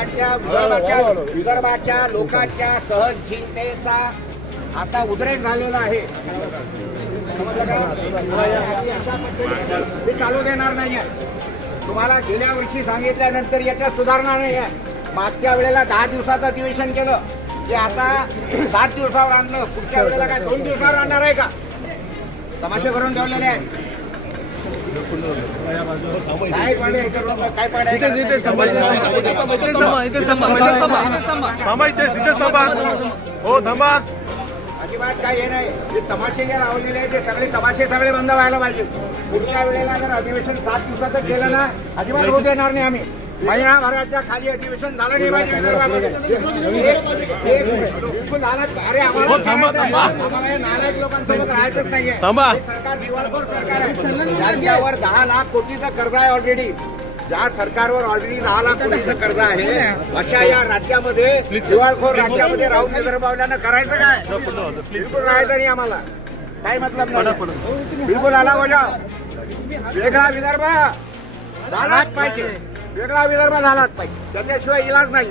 लोकांच्या विदर्भाच्या लोकांच्या सहनशीलतेचा आता उद्रेक झालेला आहे. समजलं का? आणि अशा पद्धतीने हे चालू देणार नाहीये. तुम्हाला गेल्या वर्षी सांगितल्यानंतर याच्यात सुधारणा नाही आहे. मागच्या वेळेला 10 दिवसाचं अधिवेशन केलं ते आता 7 दिवसावर आणलं. पुढच्या वेळेला काय 2 दिवसावर आणणार आहे का? तमाशे करून ठेवलेले आहेत. काय पाडे काय पाडे अजिबात काय हे नाही. जे तमाशे जे लावलेले आहेत ते सगळे तमाशे सगळे बंद व्हायला पाहिजे. पुढच्या वेळेला जर अधिवेशन 7 दिवसाचं केलं ना अजिबात होऊ देणार नाही आम्ही. महिनाभराच्या खाली अधिवेशन झालं नाही पाहिजे विदर्भामध्ये. बिलकुल नालायक. अरे आम्हाला हे नालायक लोकांसोबत राहायचंच नाहीये. सरकार दिवाळखोर सरकार आहे. राज्यावर 10 लाख कोटीचं कर्ज आहे ऑलरेडी. ज्या सरकारवर ऑलरेडी 10 लाख कोटीचं कर्ज आहे अशा या राज्यामध्ये दिवाळखोर राज्यामध्ये राहून विदर्भावल्यानं करायचं काय? बिलकुल राहायचं नाही आम्हाला. काय मतलब नाही. बिलकुल आला वजा. वेगळा विदर्भ झालाच पाहिजे. वेगळा विदर्भ झालाच पाहिजे. त्याच्याशिवाय इलाज नाही.